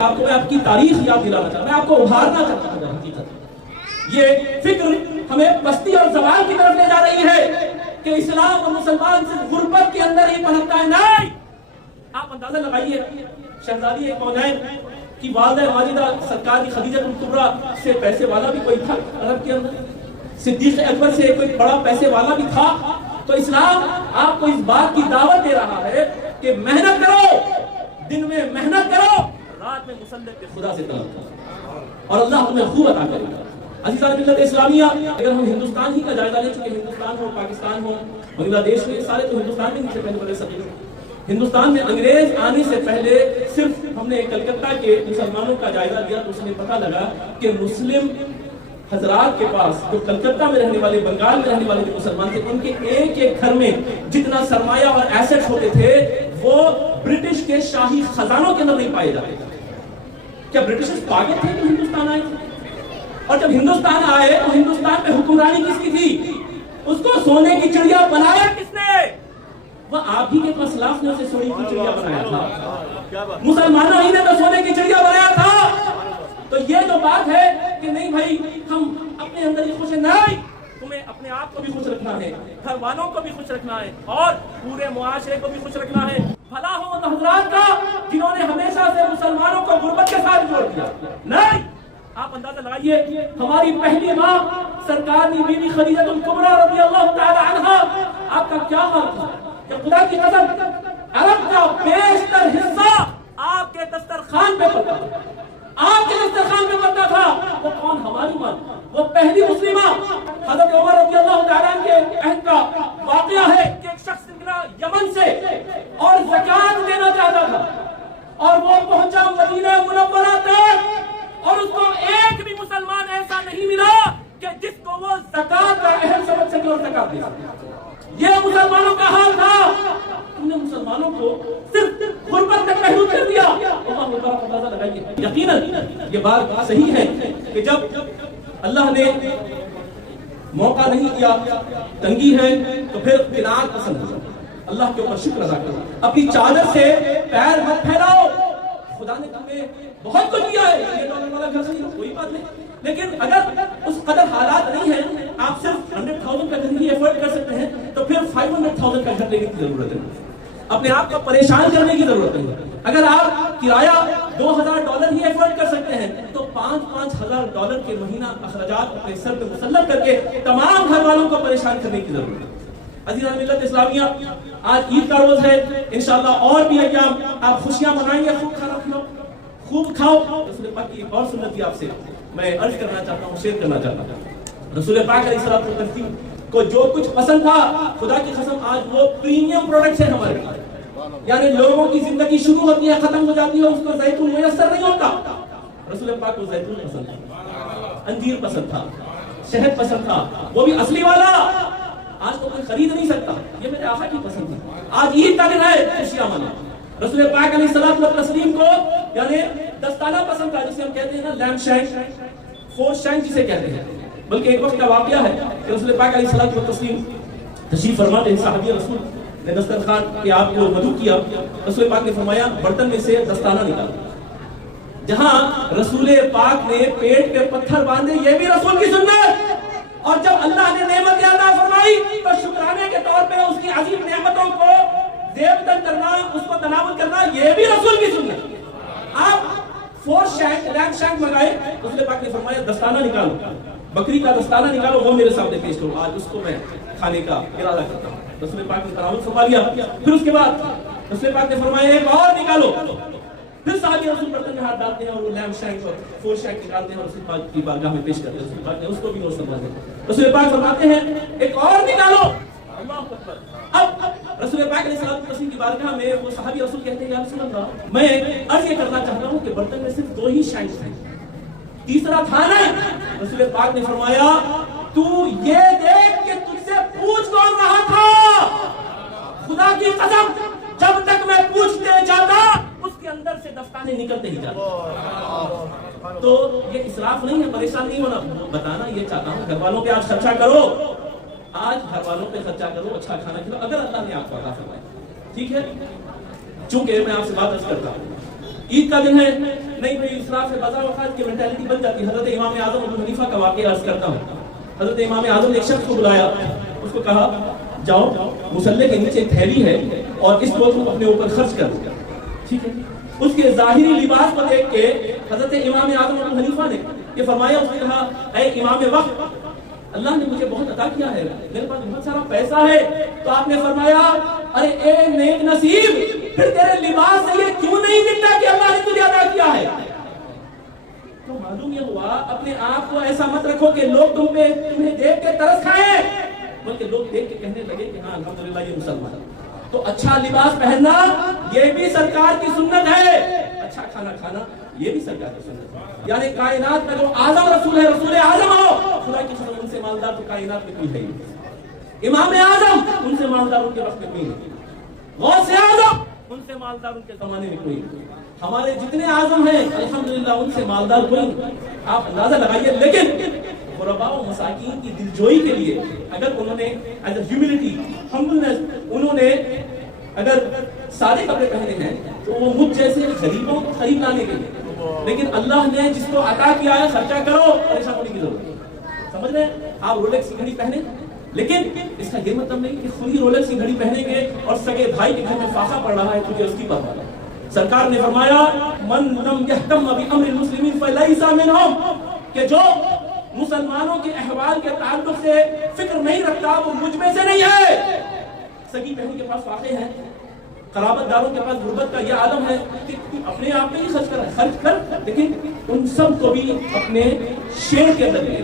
آپ کو میں آپ کی تاریخ یاد دلانا چاہتا ہوں، میں آپ کو ابھارنا چاہتا ہوں۔ حقیقت یہ فکر ہمیں پستی اور زوال کی طرف لے جا رہی ہے کہ اسلام اور مسلمان صرف غربت کے اندر ہی پنپتا ہے۔ نہیں، آپ اندازہ لگائیے، شہزادی کونین کی والدہ ماجدہ سرکار کی خدیجہ الکبریٰ سے پیسے والا بھی کوئی تھا عرب کے اندر، صدیق اکبر سے کوئی بڑا پیسے والا بھی تھا۔ تو اسلام آپ کو اس بات کی دعوت دے رہا ہے کہ محنت کرو، دن میں محنت کرو، رات میں مصلی پہ خدا سے طلب کرو اور اللہ ہمیں خوب عطا کرے گا۔ عزیزان ملت اسلامیہ، اگر ہم ہندوستان ہی کا جائزہ لے چکے، ہندوستان ہو، پاکستان ہو، بنگلہ دیش ہو، یہ سارے تو ہندوستان میں نیچے پہلے بڑے سکتے۔ ہندوستان میں انگریز آنے سے پہلے صرف ہم نے کلکتہ کے مسلمانوں کا جائزہ لیا تو اس میں پتہ لگا کہ مسلم حضرات کے پاس، جو کلکتہ میں رہنے والے، بنگال میں رہنے والے جو مسلمان تھے، ان کے ایک ایک گھر میں جتنا سرمایہ اور ایسٹ ہوتے تھے وہ برٹش کے شاہی خزانوں کے اندر نہیں پائے جاتے تھے۔ کیا برٹشرز پاگل تھے کہ ہندوستان آئے تھے؟ اور جب ہندوستان آئے تو ہندوستان میں حکمرانی کس کی تھی؟ اس کو سونے کی چڑیا بنایا کس نے؟ وہ آپ ہی کے اسلاف نے اسے سونے کی چڑیا بنایا تھا، مسلمانوں ہی نے تو سونے کی چڑیا بنایا تھا۔ تو یہ جو بات ہے کہ نہیں بھائی ہم اپنے اندر ہی خوش ہیں، نہیں، تمہیں اپنے آپ کو بھی خوش رکھنا ہے، گھر والوں کو بھی خوش رکھنا ہے اور پورے معاشرے کو بھی خوش رکھنا ہے۔ بھلا ہو ان حضرات کا جنہوں نے ہمیشہ سے مسلمانوں کو غربت کے ساتھ جوڑ دیا۔ نہیں، آپ اندازہ لگائیے، ہماری پہلی ماں سرکار کی بیوی خدیجہ الکبریٰ رضی اللہ تعالی عنہا، آپ کا کیا حال تھا کہ خدا کی قسم عرب کا بیشتر حصہ آپ کے دسترخوان پہ پڑتا تھا، آپ کے دسترخوان پہ پڑتا تھا۔ وہ کون؟ ہماری ماں، وہ پہلی مسلمہ حضرت عمر رضی اللہ تعالیٰ عنہ کے عہد کا واقعہ ہے کہ ایک شخص نکلا یمن سے اور زکوٰۃ دینا چاہتا تھا اور وہ پہنچا مدینہ منورہ تک اور اس کو ایک بھی مسلمان ایسا نہیں ملا کہ جس کو وہ زکوٰۃ کا اہم سمجھ سکے اور زکوٰۃ دے سکے۔ یہ مسلمانوں کا حال تھا۔ تم نے مسلمانوں کو صرف غربت تک محدود کر دیا۔ اللہ تعالیٰ اندازہ لگائیے، یقیناً یہ بات صحیح ہے کہ جب اللہ نے موقع نہیں دیا، تنگی ہے، تو پھر قناعت پسند ہو، اللہ کے اوپر شکر ادا کرو، اپنی چادر سے پیر مت پھیلاؤ۔ خدا نے تمہیں بہت کچھ دیا ہے، یہ ڈالر والا گھر نہیں، کوئی بات نہیں، لیکن اگر اس قدر حالات نہیں ہیں، آپ صرف 100,000 کا گھر ہی افورڈ کر سکتے ہیں تو پھر 500,000 کا گھر لینے کی ضرورت ہے۔ اپنے آپ کو پریشان کرنے کی ضرورت ہے۔ اگر آپ کرایہ $2,000 ہی افورڈ کر سکتے ہیں تو $5,000 کے مہینہ اخراجات اپنے سر پہ مسلط کر کے تمام گھر والوں کو پریشان کرنے کی ضرورت ہے۔ عزیزان ملت اسلامیہ، آج عید کا روز ہے، انشاءاللہ اور بھی ایام آپ خوشیاں منائیں گے، خوب کھانا کھلاؤ، خوب کھاؤ۔ رسول پاک کی ایک اور سنت بھی آپ سے میں عرض کرنا چاہتا ہوں، شیئر کرنا چاہتا ہوں۔ رسول پاک علیہ الصلوۃ والتسلیم کو جو کچھ پسند تھا، خدا کی قسم آج وہ پریمیم پروڈکٹس ہیں ہمارے پاس، یعنی لوگوں کی زندگی شروع ہوتی ہے ختم ہو جاتی ہے، اس کو زیتون میسر نہیں ہوتا۔ رسول پاک کو زیتون پسند تھا، انجیر پسند تھا، شہد پسند تھا، وہ بھی اصلی والا، آج تو کوئی خرید نہیں سکتا، یہ میرے آقا کی پسند تھی۔ آج عید کا دن ہے، خوشیاں مناؤ۔ رسول پاک علیہ الصلوۃ والتسلیم کو یعنی دستانہ پسند تھا، جسے ہم کہتے ہیں نا لیمپ شینک، فورس شینک جسے کہتے ہیں۔ بلکہ ایک وقت کا واقعہ ہے کہ رسول پاک علیہ الصلوۃ والتسلیم تشریف فرما تھے، صحابی رسول نے دسترخوان کے آپ کو وضو کیا، رسول پاک نے فرمایا برتن میں سے دستانہ نکالا۔ جہاں رسول پاک نے پیٹ پہ پتھر باندھے، یہ بھی رسول کی سنت، اور جب اللہ نے نعمت عطا فرمائی تو شکرانے کے طور پہ اس کی عظیم نعمتوں کو زیب تن کرنا، اس کو تناول کرنا، یہ بھی رسول کی سنت۔ آپ فورس شینک، لیمپ شینک منگائے، رسول پاک نے فرمایا دستانہ نکالو، بکری کا دستانہ نکالو، وہ میرے سامنے پیش کرو، آج اس کو میں کھانے کا ارادہ کرتا ہوں۔ رسول پاک نے تناول فرما لیا۔ پھر اس کے بعد رسول پاک نے فرمایا ایک اور نکالو، پھر صحابی رسول برتن میں ہاتھ ڈالتے ہیں اور وہ لیمپ شینک اور فورس شینک نکالتے ہیں اور رسول پاک کی بارگاہ میں پیش کرتے ہیں۔ رسول پاک نے اس کو بھی نوش فرمایا۔ رسول پاک فرماتے ہیں ایک اور نکالو، اللہ اکبر۔ اب رسول پاک علیہ الصلوۃ والتسلیم کی بارگاہ میں وہ صحابی رسول کہتے ہیں یا رسول اللہ، میں عرض یہ کرنا چاہتا ہوں کہ برتن میں صرف 2 ہی شینک ہیں، تیسرا تھا نہیں۔ رسول پاک نے فرمایا تو یہ دیکھ کہ تجھ سے پوچھ کون رہا تھا، خدا کی قسم جب تک میں پوچھتے جاتا اس کے اندر سے دستانے نکلتے ہی جاتے۔ تو یہ اسراف نہیں ہے، پریشان نہیں ہونا، بتانا یہ چاہتا ہوں گھر والوں پہ آج خرچہ کرو، آج گھر والوں پہ خرچہ کرو، اچھا کھانا کھلاؤ اگر اللہ نے آپ کو عطا فرمایا، ٹھیک ہے۔ چونکہ میں آپ سے بات عرض کرتا ہوں، عید کا دن ہے، نہیں بھائی اسراف ہے بازار وقت کی مینٹالٹی بن جاتی ہے. حضرت امام اعظم ابو حنیفہ کا واقعہ عرض کرتا ہوں. حضرت امام اعظم نے ایک شخص کو بلایا, اس کو کہا جاؤ مصلی کے نیچے ایک تھیلی ہے اور اس کو تم اپنے اوپر خرچ کر دو. ٹھیک ہے. اس کے ظاہری لباس کو دیکھ کے حضرت امام اعظم ابو حنیفہ نے یہ فرمایا, اس نے کہا اے امام وقت, اللہ نے مجھے بہت عطا کیا ہے, میرے پاس بہت سارا پیسہ ہے. تو آپ نے فرمایا ارے اے نیک نصیب, پھر تیرے لباس سے یہ کیوں نہیں دکھتا کہ اللہ نے تجھے عطا کیا ہے؟ تو معلوم یہ ہوا اپنے آپ کو ایسا مت رکھو کہ لوگ تمہیں دیکھ کے ترس کھائیں, بلکہ لوگ دیکھ کے کہنے لگے کہ ہاں الحمدللہ یہ مسلمان. تو اچھا لباس پہننا یہ بھی سرکار کی سنت ہے, اچھا کھانا کھانا یہ بھی سرکار کی سنت ہے. یعنی کائنات میں جو اعظم رسول ہے, رسول اعظم ہو, خدا کی قسم ان سے مالدار تو کائنات میں کوئی ہے نہیں. امام اعظم ان سے مالدار ان کے وقت میں کوئی نہیں, غوث اعظم ان سے مالدار ان کے زمانے میں کوئی نہیں. ہمارے جتنے اعظم ہیں الحمدللہ ان سے مالدار کوئی نہیں, آپ اندازہ لگائیے. لیکن غرباء و مساکین کی دلجوئی کے لیے اگر انہوں نے ایز اے ہیوملٹی, ہمبلنس, انہوں نے اگر سادے کپڑے پہنے ہیں تو وہ مجھ جیسے غریبوں کو خرید لانے کے لیے. لیکن اللہ نے جس کو عطا کیا ہے خرچہ کرو, پریشان ہونے کی ضرورت نہیں. سمجھ رہے ہیں؟ آپ رولیکس کی گھڑی پہنے, لیکن اس کا یہ مطلب نہیں کہ خود ہی رولکس کی گھڑی پہنیں گے اور سگے بھائی کے گھر میں فاقہ پڑ رہا ہے تجھے اس کی پرواہ نہیں. سرکار نے فرمایا من لم یہتم بامر المسلمین فلیس منہم, کہ جو مسلمانوں کے احوال کے تعلق سے فکر نہیں رکھتا وہ مجھ میں سے نہیں ہے. سگی بہن کے پاس فاقے ہیں, قرابت داروں کے پاس غربت کا یہ عالم ہے کہ اپنے آپ میں ہی خرچ کر, لیکن ان سب کو بھی اپنے شیئر کے اندر لے.